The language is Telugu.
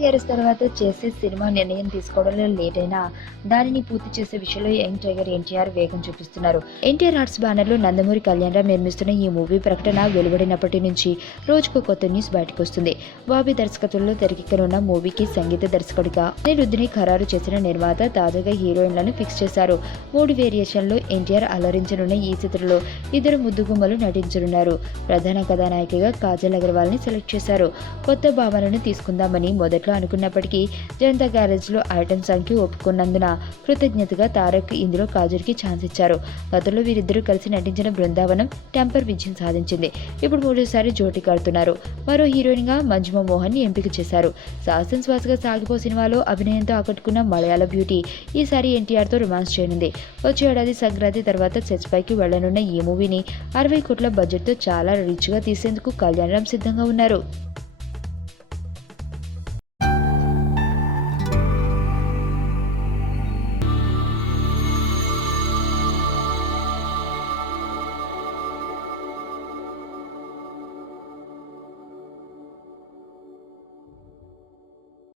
గ్యారేజ్ తర్వాత చేసే సినిమా నిర్ణయం తీసుకోవడంలో లేట్ అయినా దానిని పూర్తి చేసే విషయంలో యంగ్ టైగర్ ఎన్టీఆర్ వేగం చూపిస్తున్నారు. ఎన్టీఆర్ ఆర్ట్స్ బ్యానర్లో నందమూరి కళ్యాణరామ్ నిర్మిస్తున్న ఈ మూవీ ప్రకటన వెలువడినప్పటి నుంచి రోజుకు కొత్త న్యూస్ బయటకు వస్తుంది. బాబీ దర్శకత్వంలో తెరకెక్కనున్న మూవీకి సంగీత దర్శకుడిగా అనిరుద్ధిని ఖరారు చేసిన నిర్మాత తాజాగా హీరోయిన్లను ఫిక్స్ చేశారు. 3 వేరియేషన్లో ఎన్టీఆర్ అలరించనున్న ఈ చిత్రంలో 2 ముద్దుగుమ్మలు నటించనున్నారు. ప్రధాన కథానాయికగా కాజల్ అగర్వాల్ ని సెలెక్ట్ చేశారు. కొత్త భావనను తీసుకుందామని మొదట్లో అనుకున్నప్పటికీ జనతా గ్యారేజ్ లో ఐటమ్ సాంగ్ కి ఒప్పుకున్నందున కృతజ్ఞతగా తారక్ ఇందులో కాజల్ కి ఛాన్స్ ఇచ్చారు. గతంలో వీరిద్దరూ కలిసి నటించిన బృందావనం టెంపర్ విజయం సాధించింది. ఇప్పుడు 3వ జోటీ కడుతున్నారు. మరో హీరోయిన్ గా మంజుమ మోహన్ ని ఎంపిక చేశారు. సాహసం శ్వాసగా సాగిపో సినిమాలో అభినయంతో ఆకట్టుకున్న మలయాళ బ్యూటీ ఈసారి ఎన్టీఆర్ తో రొమాన్స్ చేయనుంది. వచ్చే ఏడాది సంక్రాంతి తర్వాత సెట్స్ పైకి వెళ్లనున్న ఈ మూవీని 60 కోట్ల బడ్జెట్ తో చాలా రిచ్ గా తీసేందుకు కళ్యాణరామ్ సిద్ధంగా ఉన్నారు.